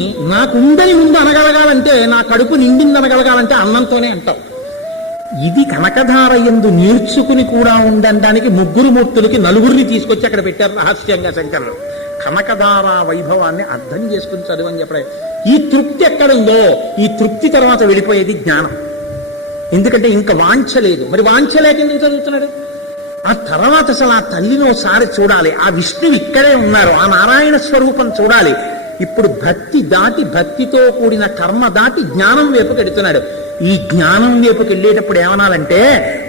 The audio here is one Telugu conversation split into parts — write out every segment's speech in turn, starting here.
నాకుందని ముందు అనగలగాలంటే నా కడుపు నిండింది అనగలగాలంటే అన్నంతోనే అంటావు. ఇది కనకధార ఎందు నేర్చుకుని కూడా ఉండడానికి ముగ్గురు మూర్తులకి నలుగురిని తీసుకొచ్చి అక్కడ పెట్టారు రహస్యంగా శంకరులు. కనకధార వైభవాన్ని అర్థం చేసుకుని చదువని చెప్పడే. ఈ తృప్తి ఎక్కడుందో ఈ తృప్తి తర్వాత వెళ్ళిపోయేది జ్ఞానం. ఎందుకంటే ఇంకా వాంఛ లేదు. మరి వాంఛ లేక ఎందుకు చదువుతున్నాడు? ఆ తర్వాత అసలు ఆ తల్లిని ఒకసారి చూడాలి. ఆ విష్ణువు ఇక్కడే ఉన్నారు. ఆ నారాయణ స్వరూపం చూడాలి. ఇప్పుడు భక్తి దాటి భక్తితో కూడిన కర్మ దాటి జ్ఞానం వైపుకి వెడుతున్నాడు ఈ జ్ఞానం వైపుకి వెళ్ళేటప్పుడు ఏమనాలంటే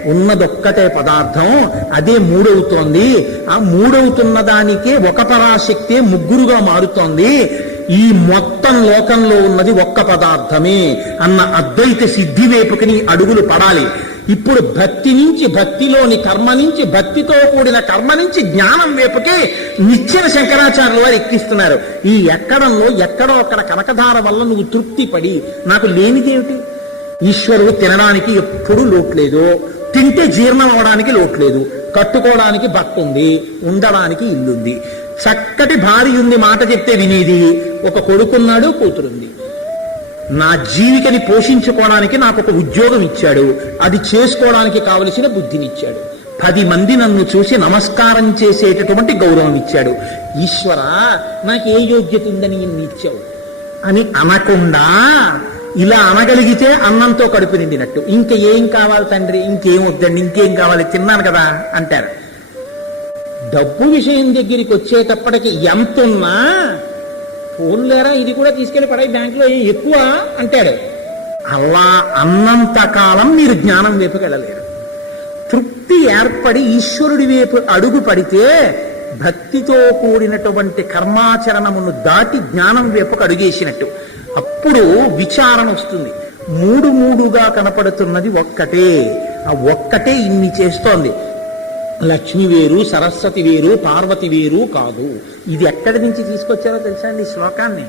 ఉన్నదొక్కటే పదార్థం అదే మూడవుతోంది. ఆ మూడవుతున్న దానికే ఒక పరాశక్తే ముగ్గురుగా మారుతోంది. ఈ మొత్తం లోకంలో ఉన్నది ఒక్క పదార్థమే అన్న అద్వైత సిద్ధి వైపుకి నీ అడుగులు పడాలి. ఇప్పుడు భక్తి నుంచి భక్తిలోని కర్మ నుంచి భక్తితో కూడిన కర్మ నుంచి జ్ఞానం వైపుకే నిచ్చెన శంకరాచార్యులు వారు ఎక్కిస్తున్నారు. ఈ ఎక్కడంలో ఎక్కడో అక్కడ కనకధార వల్ల నువ్వు తృప్తి పడి నాకు లేనిదేమిటి? ఈశ్వరుడు తినడానికి ఎప్పుడూ లోట్లేదు తింటే జీర్ణం అవడానికి లోట్లేదు కట్టుకోవడానికి బట్ట ఉంది ఉండడానికి ఇల్లుంది. చక్కటి భార్య ఉంది మాట చెప్తే వినేది. ఒక కొడుకున్నాడు కూతురుంది. నా జీవికని పోషించుకోవడానికి నాకు ఒక ఉద్యోగం ఇచ్చాడు. అది చేసుకోవడానికి కావలసిన బుద్ధినిచ్చాడు పది మంది నన్ను చూసి నమస్కారం చేసేటటువంటి గౌరవం ఇచ్చాడు. ఈశ్వర నాకు ఏ యోగ్యత ఉందని నిన్ను ఇచ్చావు? అని అనకుండా ఇలా అనగలిగితే అన్నంతో కడుపు నిండినట్టు. ఇంక ఏం కావాలి తండ్రి? ఇంకేం వద్దండి? ఇంకేం కావాలి? తిన్నాను కదా అంటారు. డబ్బు విషయం దగ్గరికి వచ్చేటప్పటికి ఎంతున్నా లేరా ఇది కూడా తీసుకెళ్ళి పడే బ్యాంకులో ఏం ఎక్కువ అంటాడు. అలా అన్నంత కాలం మీరు జ్ఞానం వైపుకి వెళ్ళలేరు. తృప్తి ఏర్పడి ఈశ్వరుడి వైపు అడుగు పడితే భక్తితో కూడినటువంటి కర్మాచరణమును దాటి జ్ఞానం వైపుకు అడుగేసినట్టు. అప్పుడు విచారణ వస్తుంది. మూడు మూడుగా కనపడుతున్నది ఒక్కటే. ఆ ఒక్కటే ఇన్ని చేస్తోంది. లక్ష్మి వేరు సరస్వతి వేరు పార్వతి వేరు కాదు. ఇది ఎక్కడి నుంచి తీసుకొచ్చారో తెలుసా అండి ఈ శ్లోకాన్ని?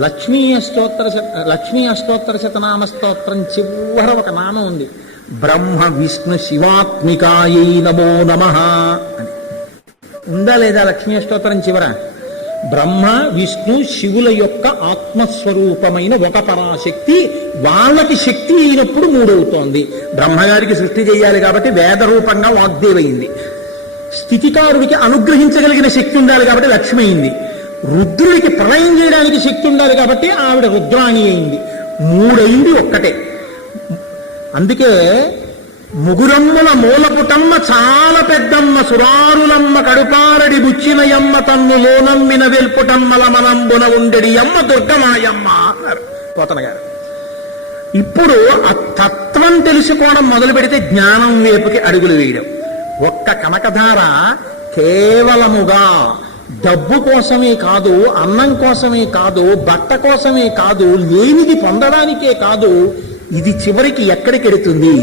లక్ష్మీ అష్టోత్తర లక్ష్మీ అష్టోత్తర శతనామ స్తోత్రం చివర ఒక నామం ఉంది. బ్రహ్మ విష్ణు శివాత్మికాయై నమో నమ అని. ఉందా లేదా లక్ష్మీ అష్టోత్తరం చివర? బ్రహ్మ విష్ణు శివుల యొక్క ఆత్మస్వరూపమైన ఒక పరాశక్తి వాళ్ళకి శక్తి అయినప్పుడు మూడవుతోంది. బ్రహ్మగారికి సృష్టి చేయాలి కాబట్టి వేద రూపంగా వాగ్దేవయింది స్థితికారుడికి అనుగ్రహించగలిగిన శక్తి ఉండాలి కాబట్టి లక్ష్మి అయింది రుద్రుడికి ప్రళయం చేయడానికి శక్తి ఉండాలి కాబట్టి ఆవిడ రుద్రాణి అయింది. మూడైంది ఒక్కటే. అందుకే ముగురమ్ముల మూలపుటమ్మ చాలా పెద్దమ్మ సురారులమ్మ కడుపారడి బుచ్చినయమ్మ తన్ను లోనమ్మిన వెల్పుటమ్మల మనంబున ఉండెడి అమ్మ దుర్గమాయమ్మ అన్నారు పోతన గారు ఇప్పుడు ఆ తత్వం తెలుసుకోవడం మొదలు పెడితే జ్ఞానం వైపుకి అడుగులు వేయడం. ఒక్క కనకధార కేవలముగా డబ్బు కోసమే కాదు అన్నం కోసమే కాదు బట్ట కోసమే కాదు లేనిది పొందడానికే కాదు ఇది చివరికి ఎక్కడికెడుతుంది?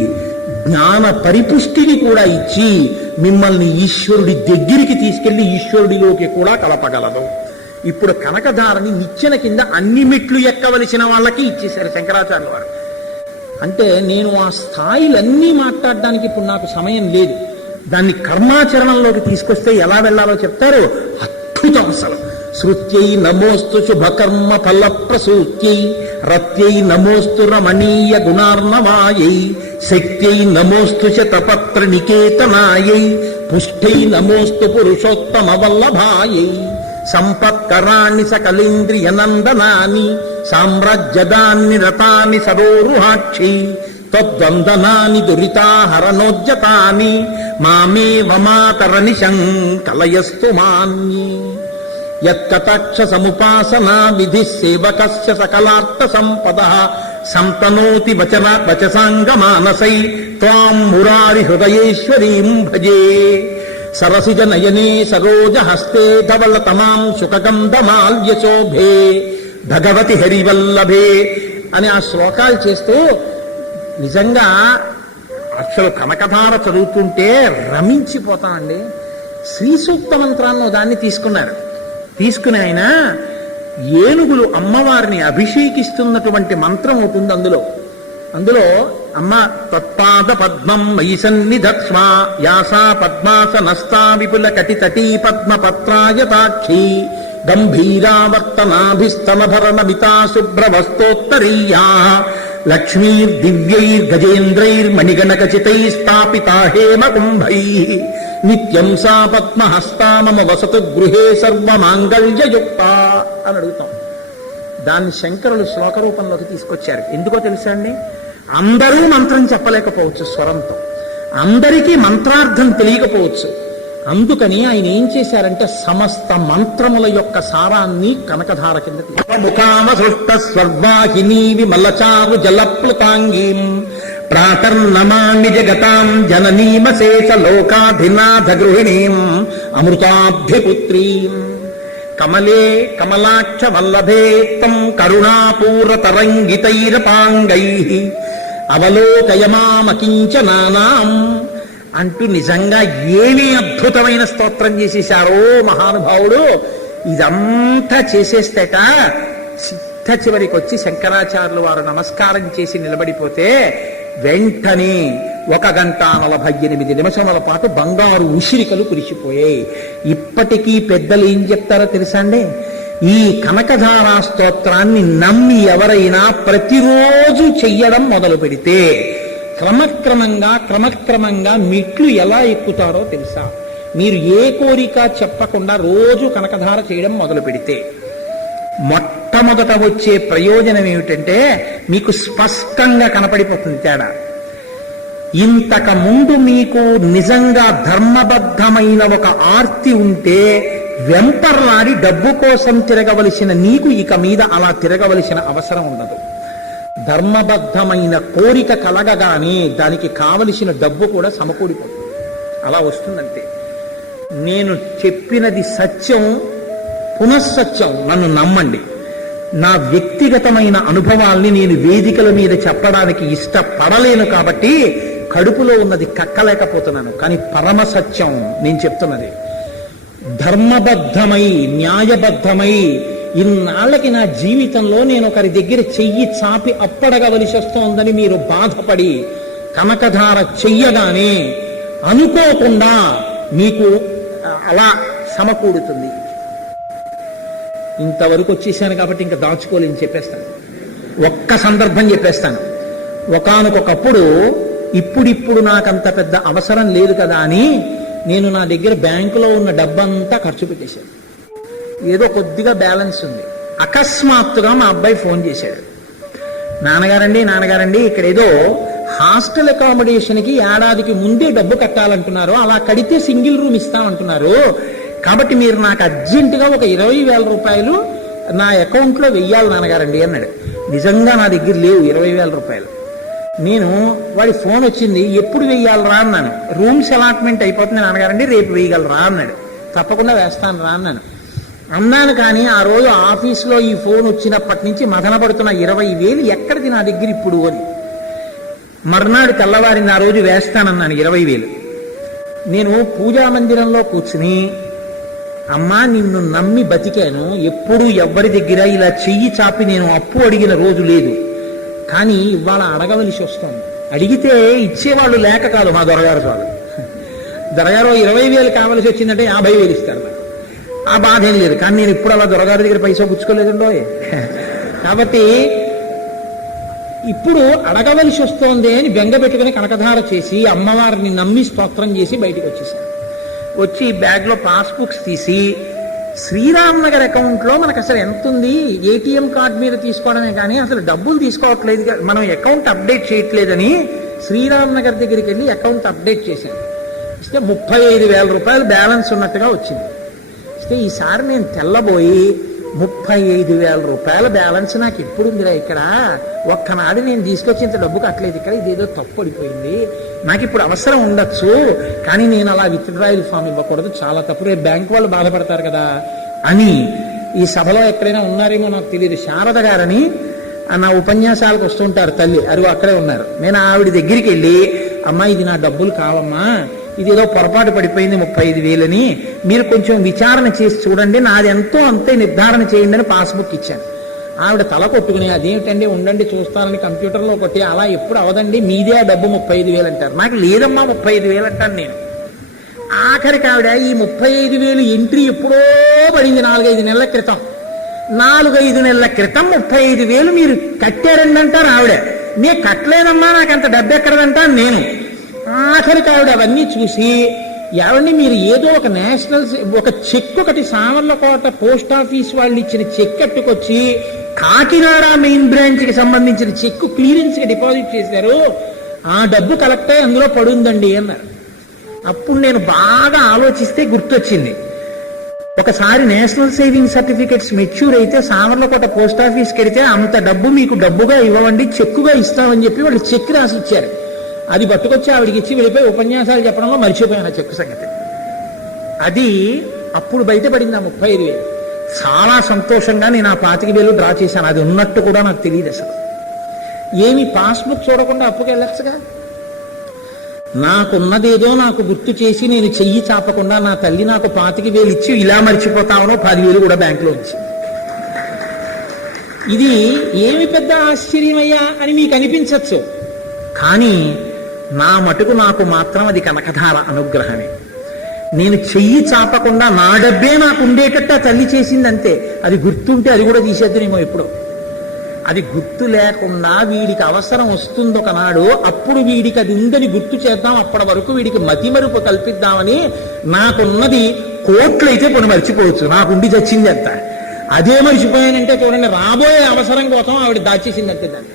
జ్ఞాన పరిపుష్టిని కూడా ఇచ్చి మిమ్మల్ని ఈశ్వరుడి దగ్గరికి తీసుకెళ్ళి ఈశ్వరుడిలోకి కూడా కలపగలదు. ఇప్పుడు కనకధారని నిచ్చెన కింద అన్ని మెట్లు ఎక్కవలసిన వాళ్ళకి ఇచ్చేశారు శంకరాచార్య వారు. అంటే నేను ఆ స్థాయిలన్నీ మాట్లాడడానికి ఇప్పుడు నాకు సమయం లేదు. దాన్ని కర్మాచరణలోకి తీసుకొస్తే ఎలా వెళ్ళాలో చెప్తారు? అద్భుతం అసలు. శృత్యై నమోస్తు శుభకర్మ ఫల ప్రసూత్యై రత్యై నమోస్తు రమణీయ గుణార్ణవాయై శక్త్యై నమోస్తు శతపత్ర నికేతనాయై పుష్టై నమోస్తు పురుషోత్తమ వల్లభాయై. సంపత్కరాణి సకలేంద్రియ నందనాని సామ్రాజ్యదాన్ని రతాని సరోరుహాక్షి తద్వందనాని దురితాహరణోజ్జతాని మామే వమాతరనిశం కలయస్తు మాన్యే. యత్కటాక్ష సముపాసనా విధి సేవకస్య సకలార్థ సంపద సంతనోతి వచన వచసాంగమానసై త్వాం మురారి హృదయేశ్వరీం భజే. సరసిజ నయనే సరోజ హస్తే ధవల తమాం సుఖగంధమాల్య శోభే భగవతి హరివల్లభే అని ఆ శ్లోకాలు చేస్తూ నిజంగా అసలు కనకధార చదువుతుంటే రమించిపోతామండి. శ్రీ సూక్త మంత్రాన్ని దాన్ని తీసుకున్నారు. తీసుకుని ఆయన ఏనుగులు అమ్మవారిని అభిషేకిస్తున్నటువంటి మంత్రం అవుతుంది అందులో. అందులో అమ్మ తత్పాద పద్మం మయి సన్నిధత్స్వ యాసా పద్మాసనస్తా విపుల కటి తటీ పద్మ పత్రాయతాక్షి గంభీరావర్తనాభిస్తనభరణమితా శుభ్రవస్తోత్తరీయా లక్ష్మీర్దివ్యైర్గజేంద్రైర్మణిగణకచితైస్తాపితా హేమ కుంభై. నిత్యం సా పద్మహస్తా మమ వసతు గృహే సర్వమాంగళ్యయుక్త అని అడుగుతాం. దాన్ని శంకరులు శ్లోక రూపంలోకి తీసుకొచ్చారు. ఎందుకో తెలుసా అండి? అందరూ మంత్రం చెప్పలేకపోవచ్చు స్వరంతో. అందరికీ మంత్రార్థం తెలియకపోవచ్చు. అందుకని ఆయన ఏం చేశారంటే సమస్త మంత్రముల యొక్క సారాన్ని కనకధార కింద ముఖామ సృష్ట స్వర్వాహిని విమలచారు జలప్లుతాంగీం. ప్రాతర్నమామి జగతాం జననీమశేష లోకాధినాథ గృహిణీం అమృతాభ్యపుత్రీం కమలే కమలాక్ష వల్లభేత్తం తం కరుణాపూరతరంగితైరపాంగై అవలోకయమామకించనానాం అంటూ నిజంగా ఏమి అద్భుతమైన స్తోత్రం చేసేశారో మహానుభావుడు. ఇదంతా చేసేస్తేట సిద్ధ చివరికి వచ్చి శంకరాచార్యులు వారు నమస్కారం చేసి నిలబడిపోతే వెంటనే ఒక గంట నలభై ఎనిమిది నిమిషముల పాటు బంగారు ఉసిరికలు కురిసిపోయాయి. ఇప్పటికీ పెద్దలు ఏం చెప్తారో తెలుసా అండి ఈ కనకధారా స్తోత్రాన్ని నమ్మి ఎవరైనా ప్రతిరోజు చెయ్యడం మొదలు పెడితే క్రమక్రమంగా క్రమక్రమంగా మెట్లు ఎలా ఎక్కుతారో తెలుసా? మీరు ఏ కోరిక చెప్పకుండా రోజు కనకధార చేయడం మొదలు పెడితే మొట్టమొదట వచ్చే ప్రయోజనం ఏమిటంటే మీకు స్పష్టంగా కనపడిపోతుంది తేడా. ఇంతకు ముందు మీకు నిజంగా ధర్మబద్ధమైన ఒక ఆర్తి ఉంటే వెంపర్లాడి డబ్బు కోసం తిరగవలసిన నీకు ఇక మీద అలా తిరగవలసిన అవసరం ఉండదు. ధర్మబద్ధమైన కోరిక కలగగానే దానికి కావలసిన డబ్బు కూడా సమకూడిపోతుంది అలా వస్తుందంటే నేను చెప్పినది సత్యం పునఃసత్యం. నన్ను నమ్మండి. నా వ్యక్తిగతమైన అనుభవాల్ని నేను వేదికల మీద చెప్పడానికి ఇష్టపడలేను కాబట్టి కడుపులో ఉన్నది కక్కలేకపోతున్నాను. కానీ పరమ సత్యం నేను చెప్తున్నది. ధర్మబద్ధమై న్యాయబద్ధమై ఇన్నాళ్ళకి నా జీవితంలో నేను ఒకరి దగ్గర చెయ్యి చాపి అప్పడగవలసి వస్తోందని మీరు బాధపడి కనకధార చెయ్యగానే అనుకోకుండా మీకు అలా సమకూడుతుంది. ఇంతవరకు వచ్చేసాను కాబట్టి ఇంకా దాచుకోలేని చెప్పేస్తాను. ఒక్క సందర్భం చెప్పేస్తాను. ఒకనకొకప్పుడు ఇప్పుడిప్పుడు నాకంత పెద్ద అవసరం లేదు కదా అని నేను నా దగ్గర బ్యాంకులో ఉన్న డబ్బంతా ఖర్చు పెట్టేశాను. ఏదో కొద్దిగా బ్యాలెన్స్ ఉంది. అకస్మాత్తుగా మా అబ్బాయి ఫోన్ చేశాడు. నాన్నగారండి నాన్నగారండి ఇక్కడ ఏదో హాస్టల్ అకామిడేషన్కి ఏడాదికి ముందే డబ్బు కట్టాలంటున్నారు. అలా కడితే సింగిల్ రూమ్ ఇస్తామంటున్నారు. కాబట్టి మీరు నాకు అర్జెంటుగా ఒక ఇరవై వేల రూపాయలు నా అకౌంట్లో వెయ్యాలి నాన్నగారండి అన్నాడు. నిజంగా నా దగ్గర లేవు ఇరవై వేల రూపాయలు. నేను వాడి ఫోన్ వచ్చింది ఎప్పుడు వెయ్యాలరా అన్నాను. రూమ్స్ అలాట్మెంట్ అయిపోతుంది నాన్నగారండి రేపు వేయగలరా అన్నాడు. తప్పకుండా వేస్తాను రా అన్నాను. అన్నాను కానీ ఆ రోజు ఆఫీస్లో ఈ ఫోన్ వచ్చినప్పటి నుంచి మదనపడుతున్న ఇరవై వేలు ఎక్కడిది నా దగ్గర ఇప్పుడు అని. మర్నాడు తెల్లవారిని ఆ రోజు వేస్తానన్నాను ఇరవై వేలు. నేను పూజా మందిరంలో కూర్చుని అమ్మా నిన్ను నమ్మి బతికాను. ఎప్పుడు ఎవ్వరి దగ్గర ఇలా చెయ్యి చాపి నేను అప్పు అడిగిన రోజు లేదు. కానీ ఇవాళ అడగవలసి వస్తుంది. అడిగితే ఇచ్చేవాళ్ళు లేక కాదు మా దొరగారు వాళ్ళు దొరగారు ఇరవై వేలు కావలసి వచ్చిందంటే యాభై వేలు ఇస్తారు. ఆ బాధ ఏం లేదు. కానీ నేను ఇప్పుడు అలా దొరగారి దగ్గర పైసా పుచ్చుకోలేదండో కాబట్టి ఇప్పుడు అడగవలసి వస్తోంది అని బెంగ పెట్టుకుని కనకధార చేసి అమ్మవారిని నమ్మి స్తోత్రం చేసి బయటికి వచ్చేసాను. వచ్చి బ్యాగ్లో పాస్బుక్స్ తీసి శ్రీరామ్నగర్ అకౌంట్లో మనకు అసలు ఎంత ఉంది ఏటీఎం కార్డ్ మీద తీసుకోవడమే కానీ అసలు డబ్బులు తీసుకోవట్లేదు మనం అకౌంట్ అప్డేట్ చేయట్లేదని శ్రీరామ్నగర్ దగ్గరికి వెళ్ళి అకౌంట్ అప్డేట్ చేశాను. ఇస్తే ముప్పై ఐదు వేల రూపాయలు బ్యాలెన్స్ ఉన్నట్టుగా వచ్చింది. ఇస్తే ఈసారి నేను తెల్లబోయి ముప్పై ఐదు వేల రూపాయల బ్యాలెన్స్ నాకు ఎప్పుడు ఉందిరా ఇక్కడ? ఒక్కనాడు నేను తీసుకొచ్చి ఇంత డబ్బు కట్టలేదు ఇక్కడ. ఇదేదో తప్పు పడిపోయింది. నాకు ఇప్పుడు అవసరం ఉండొచ్చు కానీ నేను అలా విత్డ్రాయల్ ఫామ్ ఇవ్వకూడదు. చాలా తప్పు. రేపు బ్యాంక్ వాళ్ళు బాధపడతారు కదా అని ఈ సభలో ఎక్కడైనా ఉన్నారేమో నాకు తెలియదు. శారద గారని నా ఉపన్యాసాలకు వస్తుంటారు తల్లి. అరువు అక్కడే ఉన్నారు. నేను ఆవిడ దగ్గరికి వెళ్ళి అమ్మా ఇది నా డబ్బులు కావమ్మా. ఇది ఏదో పొరపాటు పడిపోయింది ముప్పై ఐదు వేలని మీరు కొంచెం విచారణ చేసి చూడండి. నాది ఎంతో అంతే నిర్ధారణ చేయండి అని పాస్బుక్ ఇచ్చాను. ఆవిడ తల కొట్టుకుని అదేమిటండి ఉండండి చూస్తానని కంప్యూటర్లో కొట్టి అలా ఎప్పుడు అవదండి? మీదే ఆ డబ్బు ముప్పై ఐదు వేలు అంటారు. నాకు లేదమ్మా ముప్పై ఐదు వేలు అంటాను నేను. ఆఖరికి ఆవిడ ఈ ముప్పై ఐదు వేలు ఎంట్రీ ఎప్పుడో పడింది నాలుగైదు నెలల క్రితం. నాలుగైదు నెలల క్రితం ముప్పై ఐదు వేలు మీరు కట్టారండి అంటారు ఆవిడ. నే కట్టలేదమ్మా నాకు అంత డబ్బు ఎక్కడదంటాను నేను. ఆఖరికి ఆవిడ అవన్నీ చూసి ఎవరిని మీరు ఏదో ఒక నేషనల్ ఒక చెక్ ఒకటి సామర్లకోట పోస్ట్ ఆఫీస్ వాళ్ళు ఇచ్చిన చెక్ కట్టుకొచ్చి కాకినాడ మెయిన్ బ్రాంచ్కి సంబంధించిన చెక్ క్లియరెన్స్ డిపాజిట్ చేశారు ఆ డబ్బు కలెక్ట్ అయ్యి అందులో పడుందండి అన్నారు. అప్పుడు నేను బాగా ఆలోచిస్తే గుర్తొచ్చింది. ఒకసారి నేషనల్ సేవింగ్ సర్టిఫికెట్స్ మెచ్యూర్ అయితే సామర్లకోట పోస్ట్ ఆఫీస్కి వెడితే అంత డబ్బు మీకు డబ్బుగా ఇవ్వండి చెక్కుగా ఇస్తామని చెప్పి వాళ్ళు చెక్ రాసి ఇచ్చారు అది పట్టుకొచ్చి ఆవిడకి ఇచ్చి వెళ్ళిపోయి ఉపన్యాసాలు చెప్పడంలో మర్చిపోయాను ఆ చెక్కు సంగతి. అది అప్పుడు బయటపడింది ఆ ముప్పై ఐదు వేలు. చాలా సంతోషంగా నేను ఆ పాతిక వేలు డ్రా చేశాను. అది ఉన్నట్టు కూడా నాకు తెలియదు అసలు. ఏమి పాస్బుక్ చూడకుండా అప్పుకి వెళ్ళొచ్చుగా? నాకున్నదేదో నాకు గుర్తు చేసి నేను చెయ్యి చాపకుండా నా తల్లి నాకు పాతిక వేలు ఇచ్చి ఇలా మర్చిపోతామనో పదివేలు కూడా బ్యాంకులో ఉంచింది ఇది ఏమి పెద్ద ఆశ్చర్యమయ్యా అని మీకు అనిపించవచ్చు కానీ నా మటుకు నాకు మాత్రం అది కనకధార అనుగ్రహమే. నేను చెయ్యి చాపకుండా నా డబ్బే నాకు ఉండేటట్టు ఆ తల్లి చేసింది అంతే అది గుర్తుంటే అది కూడా తీసేద్దునేమో ఎప్పుడు. అది గుర్తు లేకుండా వీడికి అవసరం వస్తుంది ఒకనాడు అప్పుడు వీడికి అది ఉందని గుర్తు చేద్దాం అప్పటి వరకు వీడికి మతిమరుపు కల్పిద్దామని నాకున్నది కోట్లయితే కొన్ని మర్చిపోవచ్చు నాకుండి చచ్చింది అంత. అదే మర్చిపోయానంటే చూడండి రాబోయే అవసరం కోసం ఆవిడ దాచేసింది అంతే దాన్ని.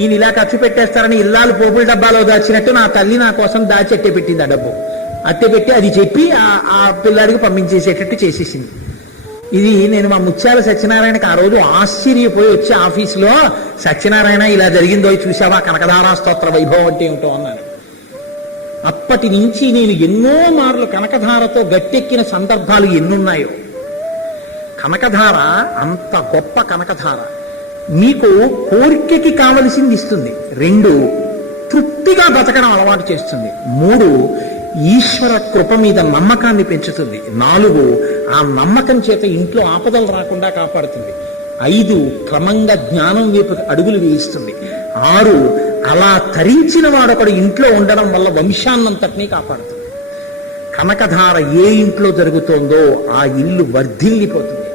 ఈయన ఇలా ఖర్చు పెట్టేస్తారని ఇల్లాలు పోపుల డబ్బాలో దాచినట్టు నా తల్లి నా కోసం దాచి పెట్టింది ఆ డబ్బు. అట్టె పెట్టి అది చెప్పి ఆ- ఆ పిల్లాడికి పంపించేసేటట్టు చేసేసింది. ఇది నేను మా ముత్యాల సత్యనారాయణకి ఆ రోజు ఆశ్చర్యపోయి వచ్చి ఆఫీసులో సత్యనారాయణ ఇలా జరిగిందో చూసావా కనకదారా స్తోత్ర వైభవం అంటే ఏమిటో అన్నాను. అప్పటి నుంచి నేను ఎన్నో మార్లు కనకధారతో గట్టెక్కిన సందర్భాలు ఎన్నున్నాయో. కనకధార అంత గొప్ప కనకధార. మీకు కోరికకి కావలసింది ఇస్తుంది. రెండు తృప్తిగా బతకడం అలవాటు చేస్తుంది. మూడు ఈశ్వర కృప మీద నమ్మకాన్ని పెంచుతుంది. నాలుగు ఆ నమ్మకం చేత ఇంట్లో ఆపదలు రాకుండా కాపాడుతుంది. ఐదు క్రమంగా జ్ఞానం వైపు అడుగులు వేయిస్తుంది. ఆరు అలా తరించిన వాడొకడు ఇంట్లో ఉండడం వల్ల వంశాన్నంతటినీ కాపాడుతుంది. కనకధార ఏ ఇంట్లో జరుగుతోందో ఆ ఇల్లు వర్ధిల్లిపోతుంది.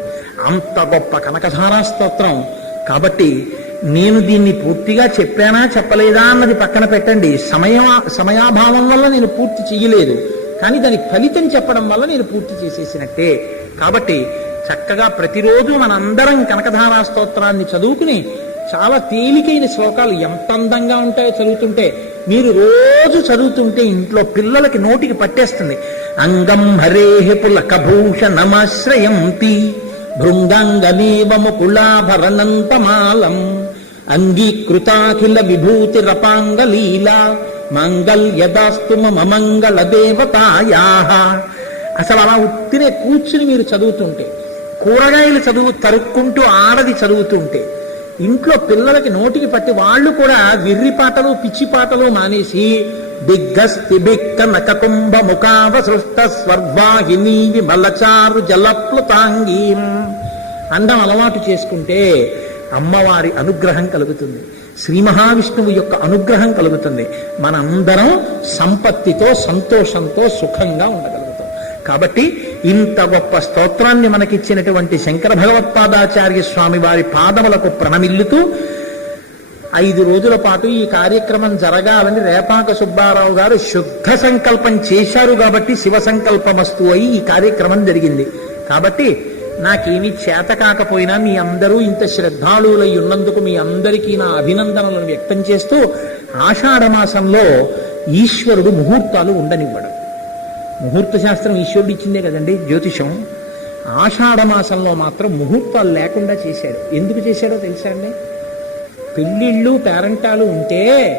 అంత గొప్ప కనకధారా స్తోత్రం. కాబట్టి నేను దీన్ని పూర్తిగా చెప్పానా చెప్పలేదా అన్నది పక్కన పెట్టండి. సమయ సమయాభావం వల్ల నేను పూర్తి చేయలేదు కానీ దాని ఫలితం చెప్పడం వల్ల నేను పూర్తి చేసేసినట్టే. కాబట్టి చక్కగా ప్రతిరోజు మనందరం కనకధారా స్తోత్రాన్ని చదువుకుని చాలా తేలికైన శ్లోకాలు ఎంత అందంగా ఉంటాయో చదువుతుంటే మీరు రోజు చదువుతుంటే ఇంట్లో పిల్లలకి నోటికి పట్టేస్తుంది. అంగం హరేహ పులకభూషణమాశ్రయంతి భృంగాంగమేవ ముకుళాభరణంతమాలం. అంగీకృతాఖిల విభూతిరపాంగలీల మాంగళ్యదాస్తు మమ మంగళ దేవతాయా అసలు అలా ఉత్తినే కూర్చుని మీరు చదువుతుంటే కూరగాయలు చదువు తరుక్కుంటూ ఆడది చదువుతుంటే ఇంట్లో పిల్లలకి నోటికి పట్టి వాళ్ళు కూడా విర్రి పాటలు పిచ్చి పాటలు మానేసి దిగ్గస్తి బిక్క నకకుంభ ముఖావ సృష్ట స్వర్వాహిని విమలచారు జలప్లుతాంగీ. అందం అలవాటు చేసుకుంటే అమ్మవారి అనుగ్రహం కలుగుతుంది. శ్రీ మహావిష్ణువు యొక్క అనుగ్రహం కలుగుతుంది. మనందరం సంపత్తితో సంతోషంతో సుఖంగా ఉండగలుగుతాం. కాబట్టి ఇంత గొప్ప స్తోత్రాన్ని మనకిచ్చినటువంటి శంకర భగవత్పాదాచార్య స్వామి వారి పాదములకు ప్రణమిల్లుతూ ఐదు రోజుల పాటు ఈ కార్యక్రమం జరగాలని రేపాక సుబ్బారావు గారు శుద్ధ సంకల్పం చేశారు కాబట్టి శివ సంకల్పమస్తు అయి ఈ కార్యక్రమం జరిగింది. కాబట్టి నాకేమీ చేత కాకపోయినా మీ అందరూ ఇంత శ్రద్ధాళువులై ఉన్నందుకు మీ అందరికీ నా అభినందనలను వ్యక్తం చేస్తూ ఆషాఢమాసంలో ఈశ్వరుడు ముహూర్తాలు ఉండనివ్వడం. ముహూర్త శాస్త్రం ఈశ్వరుడు ఇచ్చిందే కదండి జ్యోతిషం. ఆషాఢమాసంలో మాత్రం ముహూర్తాలు లేకుండా చేశాడు. ఎందుకు చేశాడో తెలుసా అండి? పెళ్ళిళ్ళు పేరంటాలు ఉంటే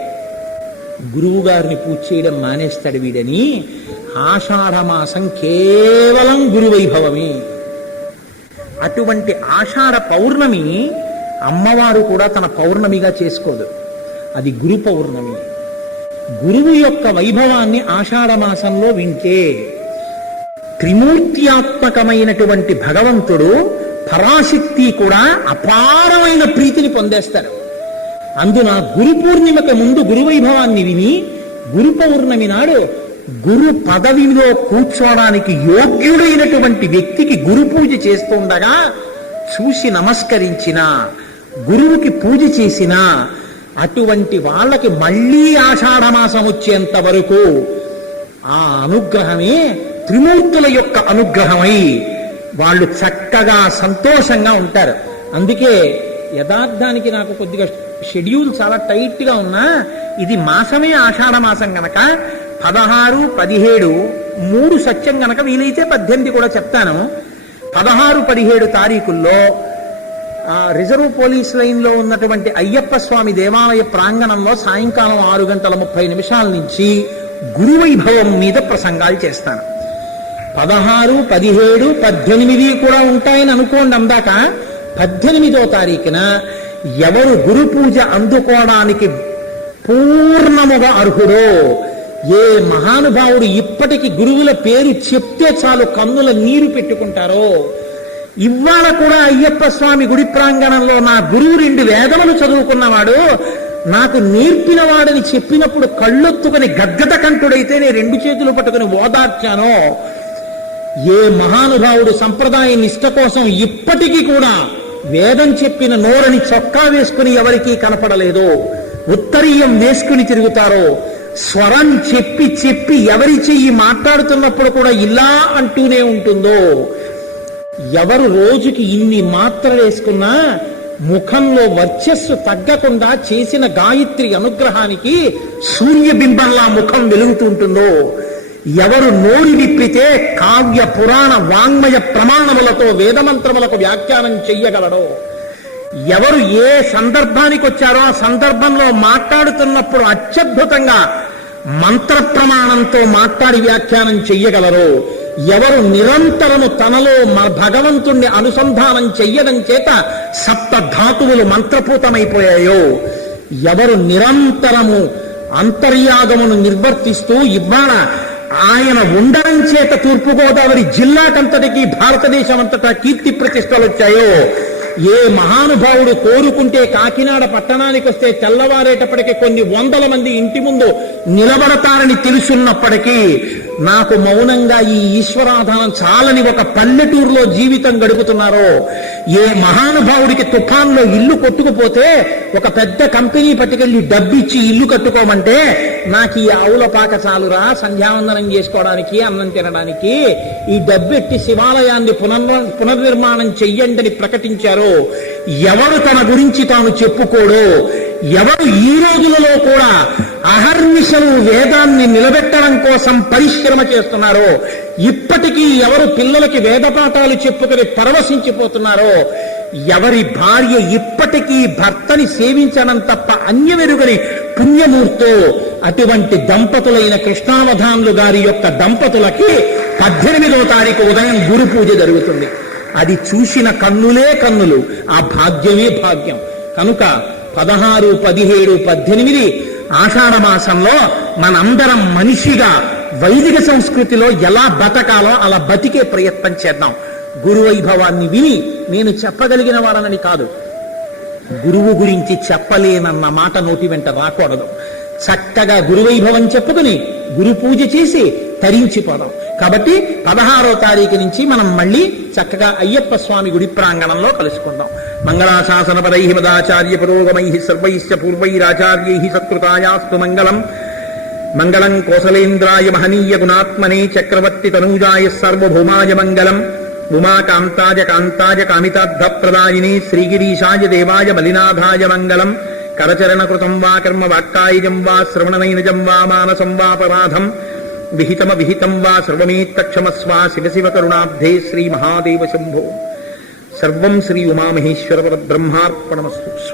గురువు గారిని పూజ చేయడం మానేస్తాడు వీడని. ఆషాఢమాసం కేవలం గురువైభవమే. అటువంటి ఆషాఢ పౌర్ణమి అమ్మవారు కూడా తన పౌర్ణమిగా చేసుకోదు. అది గురు పౌర్ణమి. గురువు యొక్క వైభవాన్ని ఆషాఢ మాసంలో వింటే త్రిమూర్త్యాత్మకమైనటువంటి భగవంతుడు పరాశక్తి కూడా అపారమైన ప్రీతిని పొందేస్తారు అందున గురు పూర్ణిమకు ముందు గురువైభవాన్ని విని గురు పౌర్ణమి నాడు గురు పదవిలో కూర్చోవడానికి యోగ్యుడైనటువంటి వ్యక్తికి గురు పూజ చేస్తుండగా చూసి నమస్కరించిన గురువుకి పూజ చేసిన అటువంటి వాళ్ళకి మళ్ళీ ఆషాఢమాసం వచ్చేంత వరకు ఆ అనుగ్రహమే త్రిమూర్తుల యొక్క అనుగ్రహమై వాళ్ళు చక్కగా సంతోషంగా ఉంటారు. అందుకే యథార్థానికి నాకు కొద్దిగా షెడ్యూల్ చాలా టైట్గా ఉన్నా ఇది మాసమే ఆషాఢ మాసం గనక పదహారు పదిహేడు మూడు సత్యం గనక వీలైతే పద్దెనిమిది కూడా చెప్తాను. పదహారు పదిహేడు తారీఖుల్లో ఆ రిజర్వ్ పోలీస్ లైన్లో ఉన్నటువంటి అయ్యప్ప స్వామి దేవాలయ ప్రాంగణంలో సాయంకాలం ఆరు గంటల ముప్పై నిమిషాల నుంచి గురువైభవం మీద ప్రసంగాలు చేస్తాను. పదహారు పదిహేడు పద్దెనిమిది కూడా ఉంటాయని అనుకోండి అందాక పద్దెనిమిదో తారీఖున ఎవరు గురు పూజ అందుకోవడానికి పూర్ణముగా అర్హుడో ఏ మహానుభావుడు ఇప్పటికి గురువుల పేరు చెప్తే చాలు కన్నుల నీరు పెట్టుకుంటారో? ఇవాళ కూడా అయ్యప్ప స్వామి గుడి ప్రాంగణంలో నా గురువు రెండు వేదములు చదువుకున్నవాడు నాకు నేర్పినవాడని చెప్పినప్పుడు కళ్ళొత్తుకుని గద్గద కంఠుడైతే నేను రెండు చేతులు పట్టుకుని ఓదార్చానో? ఏ మహానుభావుడు సంప్రదాయ నిష్ట కోసం ఇప్పటికీ కూడా వేదం చెప్పిన నోరని చొక్కా వేసుకుని ఎవరికీ కనపడలేదో? ఉత్తరీయం వేసుకుని తిరుగుతారో? స్వరం చెప్పి చెప్పి ఎవరి చెయ్యి మాట్లాడుతున్నప్పుడు కూడా ఇలా అంటూనే ఉంటుందో? ఎవరు రోజుకి ఇన్ని మాత్రలు వేసుకున్నా ముఖంలో వర్చస్సు తగ్గకుండా చేసిన గాయత్రి అనుగ్రహానికి సూర్యబింబంలా ముఖం వెలుగుతుంటుందో ఎవరు నోరు విప్పితే కావ్య పురాణ వాంగ్మయ ప్రమాణములతో వేదమంత్రములకు వ్యాఖ్యానం చెయ్యగలడో? ఎవరు ఏ సందర్భానికి వచ్చారో ఆ సందర్భంలో మాట్లాడుతున్నప్పుడు అత్యద్భుతంగా మంత్ర ప్రమాణంతో మాట్లాడి వ్యాఖ్యానం చెయ్యగలరో ఎవరు నిరంతరము తనలో భగవంతుణ్ణి అనుసంధానం చెయ్యడం చేత సప్త ధాతువులు మంత్రపూతమైపోయాయో ఎవరు నిరంతరము అంతర్యాగమును నిర్వర్తిస్తూ ఇవాళ ఆయన ఉండడం చేత తూర్పుగోదావరి జిల్లాకంతటికీ భారతదేశం అంతటా కీర్తి ప్రతిష్టలు వచ్చాయో ఏ మహానుభావుడు కోరుకుంటే కాకినాడ పట్టణానికి వస్తే తెల్లవారేటప్పటికి కొన్ని వందల మంది ఇంటి ముందు నిలబడతారని తెలుసున్నప్పటికీ నాకు మౌనంగా ఈ ఈశ్వరాధానం చాలని ఒక పల్లెటూరులో జీవితం గడుపుతున్నారో ఏ మహానుభావుడికి తుఫాన్లో ఇల్లు కొట్టుకుపోతే ఒక పెద్ద కంపెనీ పట్టుకెళ్ళి డబ్బిచ్చి ఇల్లు కట్టుకోమంటే నాకు ఈ ఆవుల పాక చాలురా సంధ్యావందనం చేసుకోవడానికి అన్నం తినడానికి ఈ డబ్బెట్టి శివాలయాన్ని పునర్వ పునర్నిర్మాణం చెయ్యండి అని ప్రకటించారో ఎవరు తన గురించి తాను చెప్పుకోడో ఎవరు ఈ రోజులలో కూడా అహర్నిశలు వేదాన్ని నిలబెట్టడం కోసం పరిశ్రమ చేస్తున్నారో ఇప్పటికీ ఎవరు పిల్లలకి వేద పాఠాలు చెప్పుకొని పరవశించిపోతున్నారో ఎవరి భార్య ఇప్పటికీ భర్తని సేవించడం తప్ప అన్యమెరుగని పుణ్యమూర్తో అటువంటి దంపతులైన కృష్ణావధానులు గారి యొక్క దంపతులకి పద్దెనిమిదో తారీఖు ఉదయం గురు పూజ జరుగుతుంది. అది చూసిన కన్నులే కన్నులు ఆ భాగ్యమే భాగ్యం. కనుక పదహారు పదిహేడు పద్దెనిమిది ఆషాఢ మాసంలో మనందరం మనిషిగా వైదిక సంస్కృతిలో ఎలా బతకాలో అలా బతికే ప్రయత్నం చేద్దాం. గురు వైభవాన్ని విని నేను చెప్పగలిగిన వాడనని కాదు. గురువు గురించి చెప్పలేనన్న మాట నోటి వెంట రాకూడదు. చక్కగా గురువైభవం చెప్పుకుని గురు పూజ చేసి తరించిపోదాం. కాబట్టి పదహారో తారీఖు నుంచి మనం మళ్ళీ చక్కగా అయ్యప్ప స్వామి గుడి ప్రాంగణంలో కలుసుకుందాం. మంగళాశాసన పరై మదాచార్య పురోగమై సర్వైశ్చ పూర్వైరాచార్యై సత్కృతాయాస్తు మంగళం. మంగళం కోసలేంద్రాయ మహనీయ గుణాత్మనే చక్రవర్తి తనూజాయ సార్వభౌమాయ మంగళం. ఉమాకాంతాయ కాంతాయ కామితార్థ ప్రదాయిని శ్రీగిరీశాయ దేవాయ మలినాథాయ మంగళం. కరచరణకృతం వా కర్మ వాక్కాయజం వా శ్రవణనైనజం వా మానసం వాపరాధం విహితమ విహితం వా సర్వమేత్తక్షమస్వ శివశివ కరుణాబ్ధే శ్రీ మహాదేవ శంభో. సర్వం శ్రీ ఉమామహేశ్వర బ్రహ్మార్పణమస్తు